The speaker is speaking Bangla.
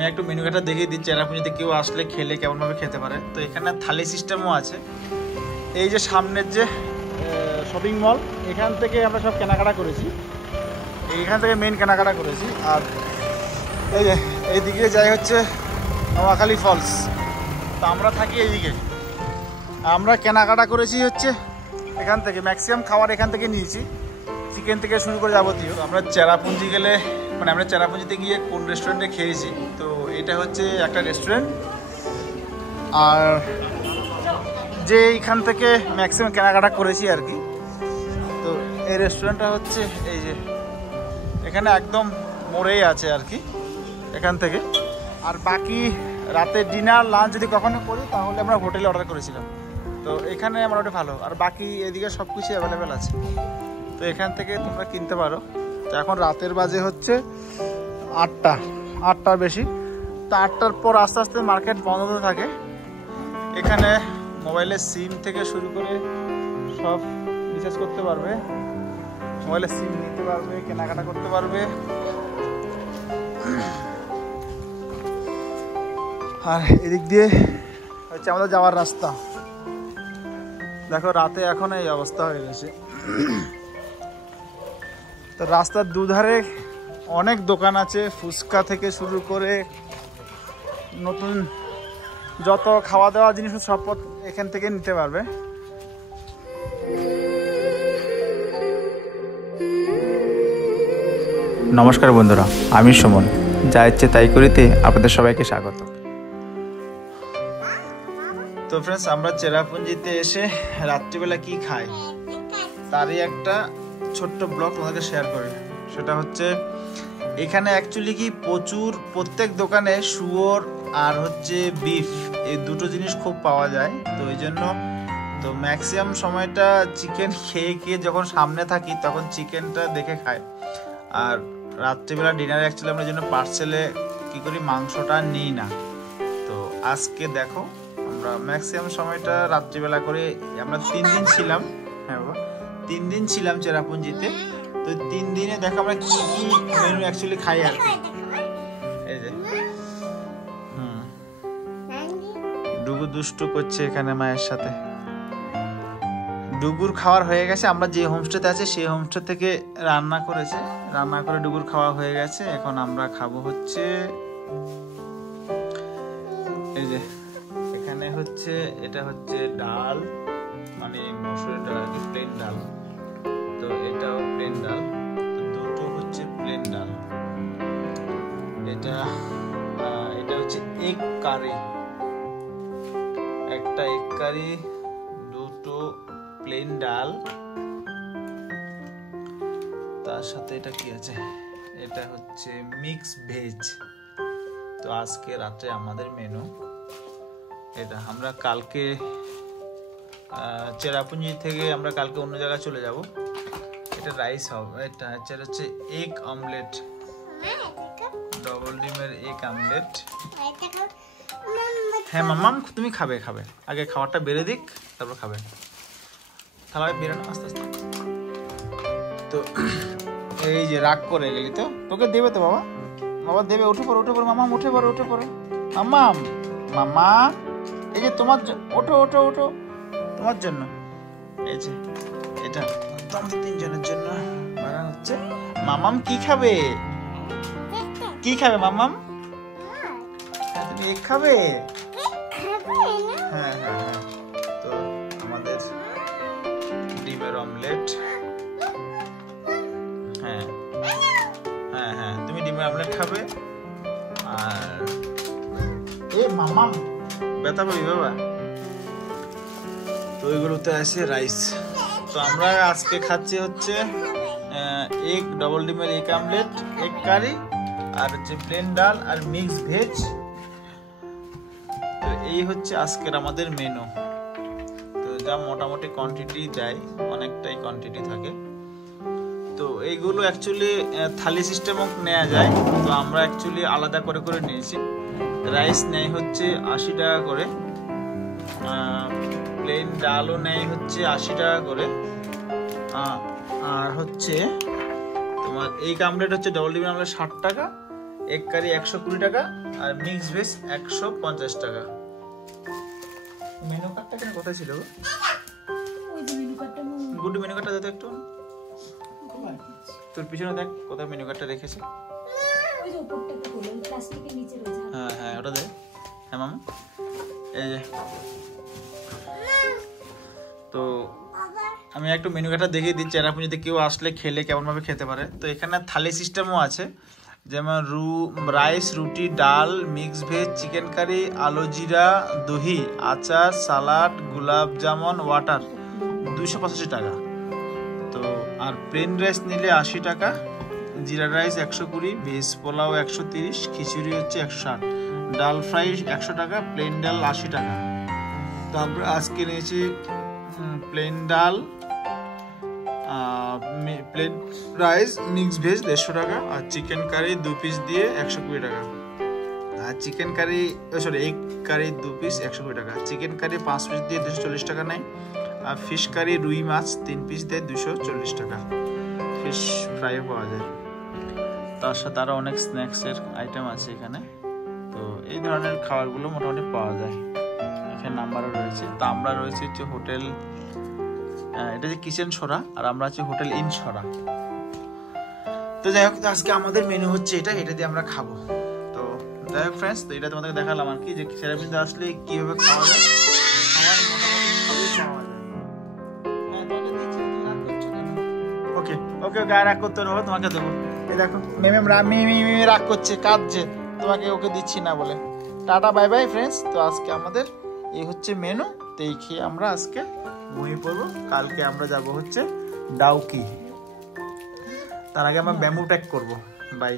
আমি একটু মেনু কার্ডটা দেখিয়ে দিচ্ছি, চেরাপুঞ্জিতে কেউ আসলে খেলে কেমনভাবে খেতে পারে। তো এখানে থালি সিস্টেমও আছে। এই যে সামনের যে শপিং মল, এখান থেকে আমরা সব কেনাকাটা করেছি, এইখান থেকে মেন কেনাকাটা করেছি। আর এই যে এইদিকে যাই হচ্ছে নোয়াখালী ফলস। তো আমরা থাকি এইদিকে, আমরা কেনাকাটা করেছি হচ্ছে এখান থেকে, ম্যাক্সিমাম খাবার এখান থেকে নিয়েছি, চিকেন থেকে শুরু করে যাবতীয়। আমরা চেরাপুঞ্জি গেলে মানে আমরা চেরাপুঞ্জিতে গিয়ে কোন রেস্টুরেন্টে খেয়েছি, তো এটা হচ্ছে একটা রেস্টুরেন্ট। আর যে এইখান থেকে ম্যাক্সিমাম কেনাকাটা করেছি আর কি, তো এই রেস্টুরেন্টটা হচ্ছে এই যে এখানে একদম মোড়েই আছে আর কি এখান থেকে। আর বাকি রাতে ডিনার লাঞ্চ যদি কখনো করি তাহলে আমরা হোটেলে অর্ডার করেছিলাম, তো এখানে মোটামুটি ভালো। আর বাকি এদিকে সব কিছু অ্যাভেলেবেল আছে, তো এখান থেকে তোমরা কিনতে পারো। তো এখন রাতের বাজে হচ্ছে 8টার বেশি। তো 8টার পর আস্তে আস্তে মার্কেট বন্ধ হতে থাকে। এখানে মোবাইলের সিম থেকে শুরু করে সব রিচার্জ করতে পারবে, মোবাইলের সিম নিতে পারবে, কেনাকাটা করতে পারবে। আর এদিক দিয়ে হচ্ছে আমাদের যাওয়ার রাস্তা। দেখো রাতে এখন এই অবস্থা হয়ে গেছে। তো রাস্তার দুধারে অনেক দোকান আছে, ফুচকা থেকে শুরু করে নতুন যত খাওয়া দাওয়া জিনিস সব এখান থেকে নিতে পারবে। নমস্কার বন্ধুরা, আমি সুমন, যা ইচ্ছে তাই করিতে আপনাদের সবাইকে স্বাগত। তো ফ্রেন্ডস, আমরা চেরাপুঞ্জিতে এসে রাত্রিবেলা কি খাই তারই একটা ছোট্ট ব্লগ তোমাদেরকে শেয়ার করি। সেটা হচ্ছে এখানে অ্যাকচুয়ালি কি প্রত্যেক দোকানে শুয়োর আর হচ্ছে বিফ, এই দুটো জিনিস খুব পাওয়া যায়। তো এই জন্য তো ম্যাক্সিমাম সময়টা চিকেন খেয়ে যখন সামনে থাকি তখন চিকেনটা দেখে খাই। আর রাত্রিবেলা ডিনারে অ্যাকচুয়ালি আমরা জন্য পার্সেলে কি করি, মাংসটা নিই না। তো আজকে দেখো আমরা ম্যাক্সিমাম সময়টা রাত্রিবেলা করে, আমরা 3 দিন ছিলাম। হ্যাঁ বাবা, 3 দিন ছিলাম চেরাপুঞ্জিতে। তো 3 দিনে দেখো আমরা কি কি মেনু অ্যাকচুয়ালি খাই আর কি। এই যে ডুগু দুষ্টু করছে এখানে মায়ের সাথে। ডুগুর খাওয়ার হয়ে গেছে, আমরা যে হোমস্টেতে আছি সেই হোমস্টে থেকে রান্না করেছে, রান্না করে ডুগুর খাওয়া হয়ে গেছে। এখন আমরা খাবো হচ্ছে এই যে এখানে হচ্ছে, এটা হচ্ছে ডাল, মানে মসুরের ডাল আর কি, প্লেন ডাল। তো এটাও প্লেন ডাল, তো দুটো হচ্ছে প্লেন ডাল। এটা হচ্ছে এগ কারি, একটা এগ কারি, দুটো প্লেন ডাল। তার সাথে এটা কি আছে, এটা হচ্ছে মিক্স ভেজ। তো আজকে রাতে আমাদের মেনু এটা। আমরা কালকে চেরাপুঞ্জি থেকে আমরা কালকে অন্য জায়গায় চলে যাব। এটা রাইস হবে, এটা হচ্ছে এগ অমলেট, ডবল ডিমের এগ অমলেট। হ্যাঁ মাম্মাম, তুমি খাবে আগে খাবারটা বেড়ে দিক, তারপর খাবে। থালা বেরোনো আস্তে আস্তে। তো এই যে রাগ করে গেলি, তো তোকে দেবে তো বাবা, বাবা দেবে। উঠে পড়ো মাম্মাম, উঠে পড়ো মাম্মাম। মাম্মা এই যে তোমার, ওঠো তোমার জন্য। এই যে এটা আমাদের 3 জনের জন্য বানানো হচ্ছে। মাম্মাম কি খাবে মাম্মাম? তুমি এগ খাবে? হ্যাঁ। তো আমাদের ডিমের অমলেট। হ্যাঁ, তুমি ডিমের অমলেট খাবে। আর মাম্মাম ব্যথা পাবি বাবা। তো ওইগুলোতে আছে রাইস। তো আমরা আজকে খাচ্ছি হচ্ছে এগ, ডবল ডিমের এগ অমলেট, এগ কারি, আর হচ্ছে প্লেন ডাল আর মিক্স ভেজ। তো এই হচ্ছে আজকের আমাদের মেনু। তো যা মোটামুটি কোয়ান্টিটি যায়, অনেকটাই কোয়ান্টিটি থাকে। তো এইগুলো অ্যাকচুয়ালি থালি সিস্টেমও নেওয়া যায়। তো আমরা অ্যাকচুয়ালি আলাদা করে নিয়েছি। রাইস নেয় হচ্ছে 80 টাকা করে, প্লেন ডালও নেয় হচ্ছে 80 টাকা করে, আর হচ্ছে তোমার এই অমলেট হচ্ছে ডবল ডিমের অমলেট 60 টাকা, এগ কারি 120 টাকা, আর মিক্স ভেজ 150 টাকা। মেনু কার্ডটা কেন কোথায় ছিল? ওই যে মেনু কার্ডটা গুড মেনু কার্ডটা দে তো একটু। তোর পিছনে দেখ কোথায় মেনু কার্ডটা রেখেছে। ওই যে উপরটা তো হলো প্লাস্টিকের নিচে রয়েছে। হ্যাঁ হ্যাঁ ওটা দে। হ্যাঁ মামা এই যে, তো আমি একটু মেনু কার্ডটা দেখিয়ে দিচ্ছি আর আপনি যদি কেউ আসলে খেলে কেমনভাবে খেতে পারে। তো এখানে থালি সিস্টেমও আছে, যেমন রাইস, রুটি, ডাল, মিক্স ভেজ, চিকেন কারি, আলু জিরা, দহি, আচার, সালাড, গোলাপ জামুন, ওয়াটার 285 টাকা। তো আর প্লেন রাইস নিলে 80 টাকা, জিরা রাইস 120, ভেজ পোলাও 130, খিচুড়ি হচ্ছে 160, ডাল ফ্রাই 100 টাকা, প্লেন ডাল 80 টাকা। তো আমরা আজকে নিয়েছি প্লেন ডাল, প্লেন রাইস, মিক্স ভেজ 150 টাকা, আর চিকেন কারি 2 পিস দিয়ে 120 টাকা, আর chicken curry egg curry 2 piece 120 টাকা, চিকেন কারি 5 পিস দিয়ে 240 টাকা নেয়, আর ফিশ কারি রুই মাছ 3 পিস দিয়ে 240 টাকা। ফিশ ফ্রাইও পাওয়া যায়, তার সাথে আরও অনেক স্ন্যাক্সের আইটেম আছে এখানে। তো এই ধরনের খাবারগুলো মোটামুটি পাওয়া যায়, এখানে নাম্বারও রয়েছে। তো আমরা রয়েছে হচ্ছে হোটেল, এটা যে কিচেন সরা, আর আমরা আছি হোটেল ইন সরা। তো যাই হোক, আজকে আমাদের মেনু হচ্ছে এটা দিয়ে আমরা খাবো। তো যাই হোক ফ্রেন্ডস, তো এটা তোমাদেরকে দেখালাম আর কি, যে সেরাপিন্দা আসলে কীভাবে খাওয়া যায়। খাবার মোটামুটি সবই পাওয়া যায়। ওকে ওকে ওকে, আর রাগ করতে হবে, তোমাকে দেবো। এই দেখো মেমে রাগ করছে, কাঁদছে, তোমাকে ওকে দিচ্ছি না বলে। Tata bye bye friends. তো আজকে আমাদের এই হচ্ছে মেনু। তো এই খেয়ে আমরা আজকে ঘুমিয়ে পড়বো। কালকে আমরা যাব হচ্ছে ডাউকি, তার আগে আমরা ব্যাম্বু ট্রেক করবো। বাই।